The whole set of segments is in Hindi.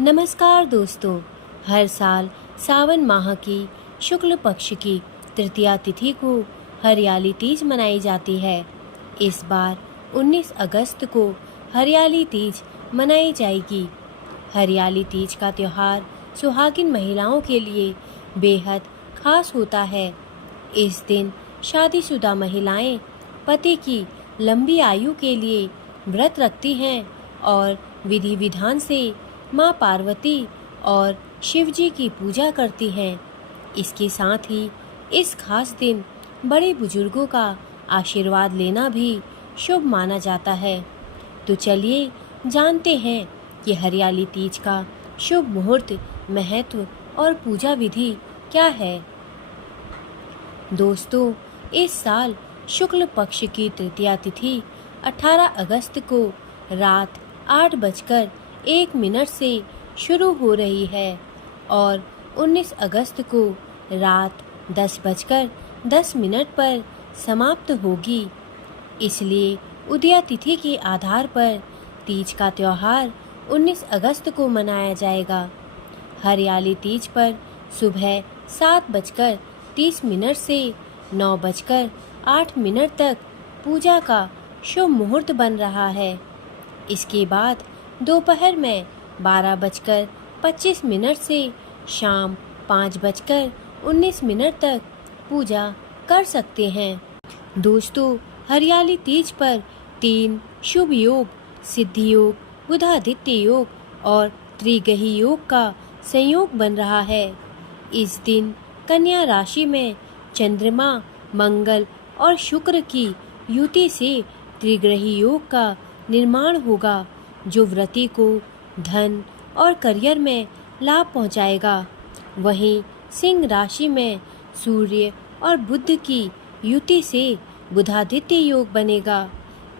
नमस्कार दोस्तों। हर साल सावन माह की शुक्ल पक्ष की तृतीया तिथि को हरियाली तीज मनाई जाती है। इस बार 19 अगस्त को हरियाली तीज मनाई जाएगी। हरियाली तीज का त्यौहार सुहागिन महिलाओं के लिए बेहद खास होता है। इस दिन शादीशुदा महिलाएं पति की लंबी आयु के लिए व्रत रखती हैं और विधि विधान से माँ पार्वती और शिव जी की पूजा करती हैं। इसके साथ ही इस खास दिन बड़े बुजुर्गों का आशीर्वाद लेना भी शुभ माना जाता है। तो चलिए जानते हैं कि हरियाली तीज का शुभ मुहूर्त, महत्व और पूजा विधि क्या है। दोस्तों, इस साल शुक्ल पक्ष की तृतीया तिथि 18 अगस्त को रात 8:01 से शुरू हो रही है और 19 अगस्त को रात 10:10 पर समाप्त होगी। इसलिए उदया तिथि के आधार पर तीज का त्यौहार 19 अगस्त को मनाया जाएगा। हरियाली तीज पर सुबह 7:30 से 9:08 तक पूजा का शुभ मुहूर्त बन रहा है। इसके बाद दोपहर में 12:25 से शाम 5:19 तक पूजा कर सकते हैं। दोस्तों, हरियाली तीज पर 3 शुभ योग, सिद्धि योग, बुधादित्य योग और त्रिग्रही योग का संयोग बन रहा है। इस दिन कन्या राशि में चंद्रमा, मंगल और शुक्र की युति से त्रिग्रही योग का निर्माण होगा, जो व्रती को धन और करियर में लाभ पहुंचाएगा। वहीं सिंह राशि में सूर्य और बुध की युति से बुधादित्य योग बनेगा।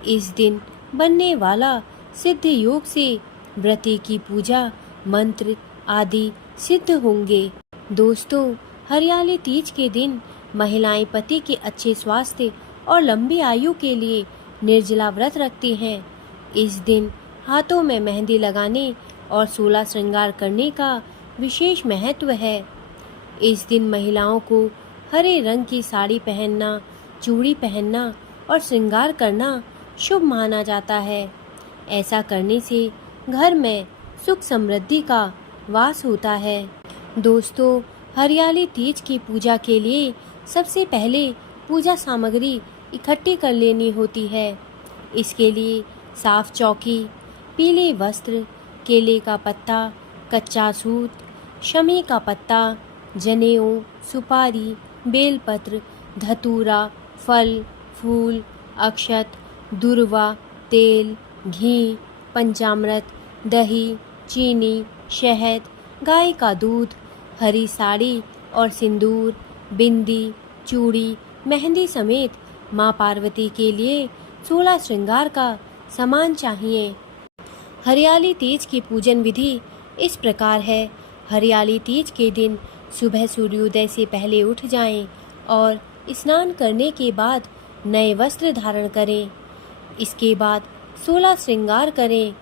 इस दिन बनने वाला सिद्ध योग से व्रती की पूजा, मंत्र आदि सिद्ध होंगे। दोस्तों, हरियाली तीज के दिन महिलाएं पति के अच्छे स्वास्थ्य और लंबी आयु के लिए निर्जला व्रत रखती हैं। इस दिन हाथों में मेहंदी लगाने और 16 श्रृंगार करने का विशेष महत्व है। इस दिन महिलाओं को हरे रंग की साड़ी पहनना, चूड़ी पहनना और श्रृंगार करना शुभ माना जाता है। ऐसा करने से घर में सुख समृद्धि का वास होता है। दोस्तों, हरियाली तीज की पूजा के लिए सबसे पहले पूजा सामग्री इकट्ठी कर लेनी होती है। इसके लिए साफ चौकी, पीले वस्त्र, केले का पत्ता, कच्चा सूत, शमी का पत्ता, जनेऊ, सुपारी, बेलपत्र, धतूरा, फल, फूल, अक्षत, दूर्वा, तेल, घी, पंचामृत, दही, चीनी, शहद, गाय का दूध, हरी साड़ी और सिंदूर, बिंदी, चूड़ी, मेहंदी समेत माँ पार्वती के लिए 16 श्रृंगार का सामान चाहिए। हरियाली तीज की पूजन विधि इस प्रकार है। हरियाली तीज के दिन सुबह सूर्योदय से पहले उठ जाएं और स्नान करने के बाद नए वस्त्र धारण करें। इसके बाद 16 श्रृंगार करें।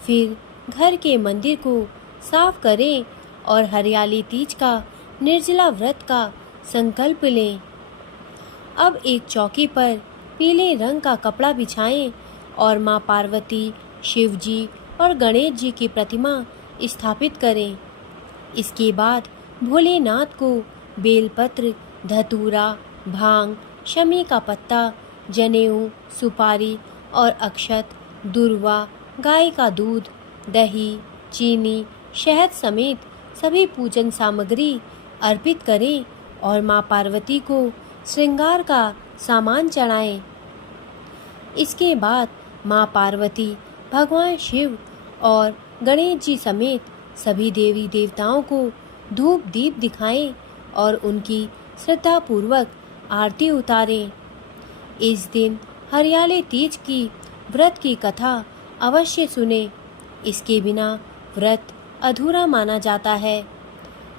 फिर घर के मंदिर को साफ करें और हरियाली तीज का निर्जला व्रत का संकल्प लें। अब एक चौकी पर पीले रंग का कपड़ा बिछाएं और माँ पार्वती, शिव जी और गणेश जी की प्रतिमा स्थापित करें। इसके बाद भोलेनाथ को बेलपत्र, धतूरा, भांग, शमी का पत्ता, जनेऊ, सुपारी और अक्षत, दूर्वा, गाय का दूध, दही, चीनी, शहद समेत सभी पूजन सामग्री अर्पित करें और माँ पार्वती को श्रृंगार का सामान चढ़ाएं। इसके बाद माँ पार्वती, भगवान शिव और गणेश जी समेत सभी देवी देवताओं को धूप दीप दिखाएं और उनकी श्रद्धापूर्वक आरती उतारें। इस दिन हरियाली तीज की व्रत की कथा अवश्य सुने। इसके बिना व्रत अधूरा माना जाता है।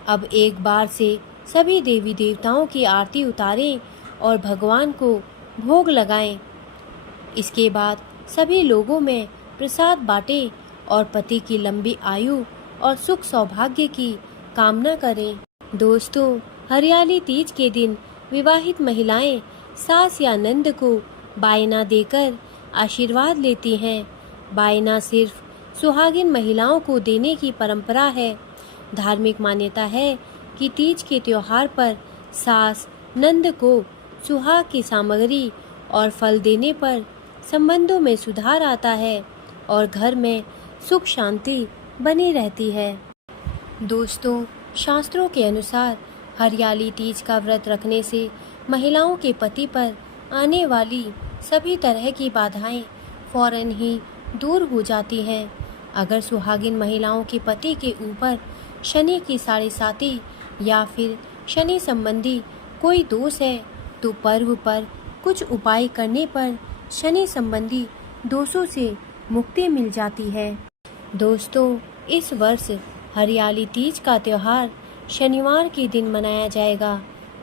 अब एक बार से सभी देवी देवताओं की आरती उतारें और भगवान को भोग लगाएं। इसके बाद सभी लोगों में प्रसाद बांटें और पति की लंबी आयु और सुख सौभाग्य की कामना करें। दोस्तों, हरियाली तीज के दिन विवाहित महिलाएं सास या नंद को बायना देकर आशीर्वाद लेती हैं। बायना सिर्फ सुहागिन महिलाओं को देने की परंपरा है। धार्मिक मान्यता है कि तीज के त्योहार पर सास नंद को सुहाग की सामग्री और फल देने पर संबंधों में सुधार आता है और घर में सुख शांति बनी रहती है। दोस्तों, शास्त्रों के अनुसार हरियाली तीज का व्रत रखने से महिलाओं के पति पर आने वाली सभी तरह की बाधाएं फौरन ही दूर हो जाती हैं। अगर सुहागिन महिलाओं के पति के ऊपर शनि की साढ़ेसाती या फिर शनि संबंधी कोई दोष है तो पर्व पर कुछ उपाय करने पर शनि संबंधी दोषों से मुक्ति मिल जाती है। दोस्तों, इस वर्ष हरियाली तीज का त्योहार शनिवार के दिन मनाया जाएगा।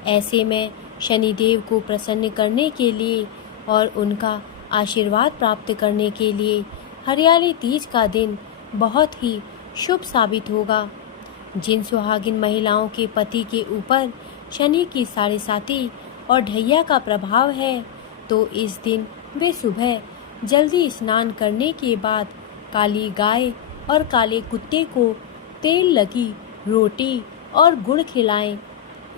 ऐसे में शनिदेव को प्रसन्न करने के लिए और उनका आशीर्वाद प्राप्त करने के लिए हरियाली तीज का दिन बहुत ही शुभ साबित होगा। जिन सुहागिन महिलाओं के पति के ऊपर शनि की साढ़ेसाती और ढैया का प्रभाव है तो इस दिन वे सुबह जल्दी स्नान करने के बाद काली गाय और काले कुत्ते को तेल लगी रोटी और गुड़ खिलाएं।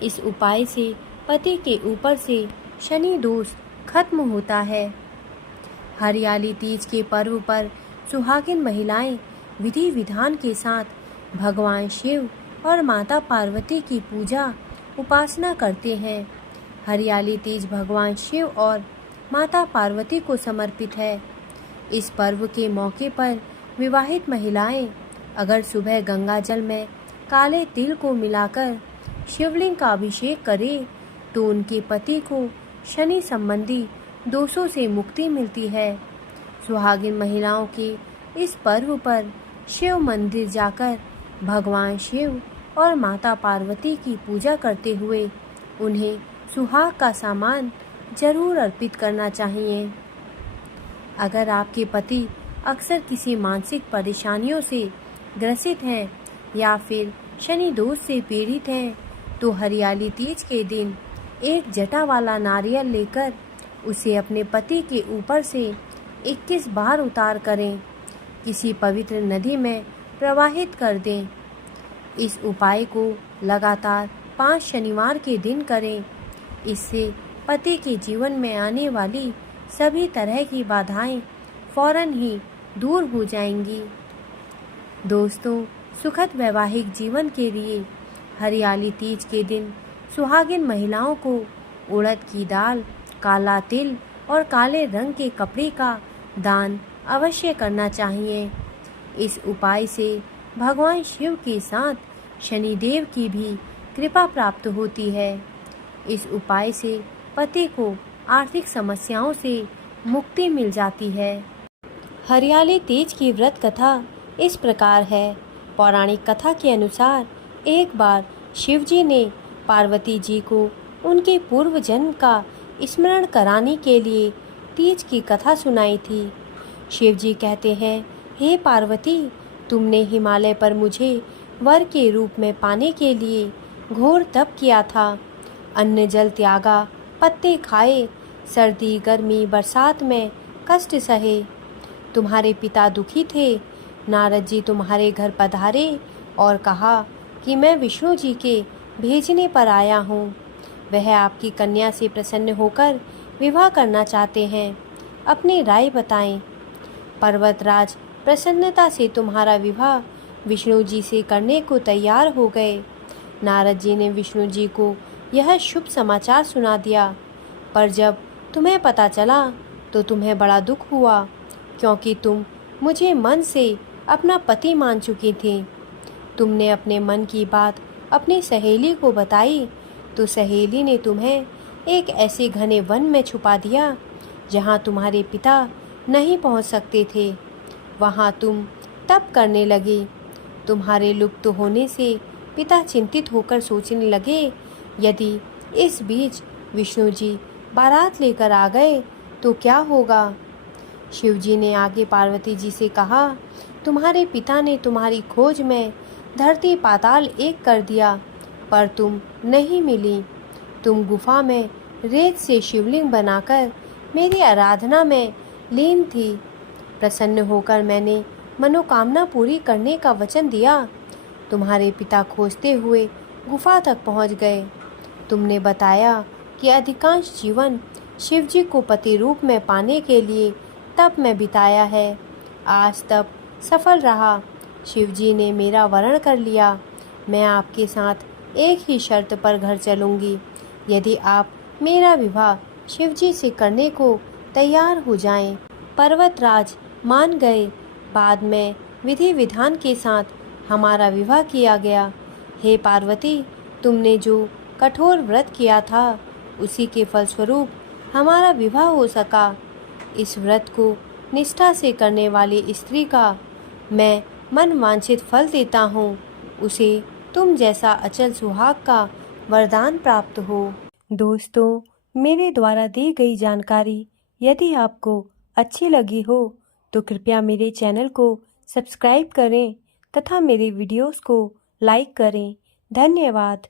इस उपाय से पति के ऊपर से शनि दोष खत्म होता है। हरियाली तीज के पर्व पर सुहागिन महिलाएं विधि विधान के साथ भगवान शिव और माता पार्वती की पूजा उपासना करते हैं। हरियाली तीज भगवान शिव और माता पार्वती को समर्पित है। इस पर्व के मौके पर विवाहित महिलाएं अगर सुबह गंगा जल में काले तिल को मिलाकर शिवलिंग का अभिषेक करें तो उनके पति को शनि संबंधी दोषों से मुक्ति मिलती है। सुहागिन महिलाओं के इस पर्व पर शिव मंदिर जाकर भगवान शिव और माता पार्वती की पूजा करते हुए उन्हें सुहाग का सामान जरूर अर्पित करना चाहिए। अगर आपके पति अक्सर किसी मानसिक परेशानियों से ग्रसित हैं या फिर शनि दोष से पीड़ित हैं तो हरियाली तीज के दिन एक जटा वाला नारियल लेकर उसे अपने पति के ऊपर से 21 बार उतार करें, किसी पवित्र नदी में प्रवाहित कर दें। इस उपाय को लगातार 5 शनिवार के दिन करें। इससे पति के जीवन में आने वाली सभी तरह की बाधाएं फौरन ही दूर हो जाएंगी। दोस्तों, सुखद वैवाहिक जीवन के लिए हरियाली तीज के दिन सुहागिन महिलाओं को उड़द की दाल, काला तिल और काले रंग के कपड़े का दान अवश्य करना चाहिए। इस उपाय से भगवान शिव के साथ शनिदेव की भी कृपा प्राप्त होती है। इस उपाय से पति को आर्थिक समस्याओं से मुक्ति मिल जाती है। हरियाली तीज की व्रत कथा इस प्रकार है। पौराणिक कथा के अनुसार एक बार शिवजी ने पार्वती जी को उनके पूर्व जन्म का स्मरण कराने के लिए तीज की कथा सुनाई थी। शिवजी कहते हैं, हे पार्वती, तुमने हिमालय पर मुझे वर के रूप में पाने के लिए घोर तप किया था। अन्न जल त्यागा, पत्ते खाए, सर्दी गर्मी बरसात में कष्ट सहे। तुम्हारे पिता दुखी थे। नारद जी तुम्हारे घर पधारे और कहा कि मैं विष्णु जी के भेजने पर आया हूँ। वह आपकी कन्या से प्रसन्न होकर विवाह करना चाहते हैं। अपनी राय बताएं। पर्वतराज प्रसन्नता से तुम्हारा विवाह विष्णु जी से करने को तैयार हो गए। नारद जी ने विष्णु जी को यह शुभ समाचार सुना दिया, पर जब तुम्हें पता चला तो तुम्हें बड़ा दुख हुआ, क्योंकि तुम मुझे मन से अपना पति मान चुकी थी। तुमने अपने मन की बात अपनी सहेली को बताई तो सहेली ने तुम्हें एक ऐसे घने वन में छुपा दिया जहाँ तुम्हारे पिता नहीं पहुँच सकते थे। वहाँ तुम तप करने लगी। तुम्हारे लुप्त होने से पिता चिंतित होकर सोचने लगे, यदि इस बीच विष्णु जी बारात लेकर आ गए तो क्या होगा। शिवजी ने आगे पार्वती जी से कहा, तुम्हारे पिता ने तुम्हारी खोज में धरती पाताल एक कर दिया, पर तुम नहीं मिली। तुम गुफा में रेत से शिवलिंग बनाकर मेरी आराधना में लीन थी। प्रसन्न होकर मैंने मनोकामना पूरी करने का वचन दिया। तुम्हारे पिता खोजते हुए गुफा तक पहुंच गए। तुमने बताया कि अधिकांश जीवन शिवजी को पति रूप में पाने के लिए तप में बिताया है। आज तप सफल रहा। शिवजी ने मेरा वरण कर लिया। मैं आपके साथ एक ही शर्त पर घर चलूंगी, यदि आप मेरा विवाह शिवजी से करने को तैयार हो जाएं। पर्वतराज मान गए। बाद में विधि विधान के साथ हमारा विवाह किया गया। हे पार्वती, तुमने जो कठोर व्रत किया था उसी के फलस्वरूप हमारा विवाह हो सका। इस व्रत को निष्ठा से करने वाली स्त्री का मैं मन वांछित फल देता हूँ। उसे तुम जैसा अचल सुहाग का वरदान प्राप्त हो। दोस्तों, मेरे द्वारा दी गई जानकारी यदि आपको अच्छी लगी हो तो कृपया मेरे चैनल को सब्सक्राइब करें तथा मेरे वीडियोस को लाइक करें। धन्यवाद।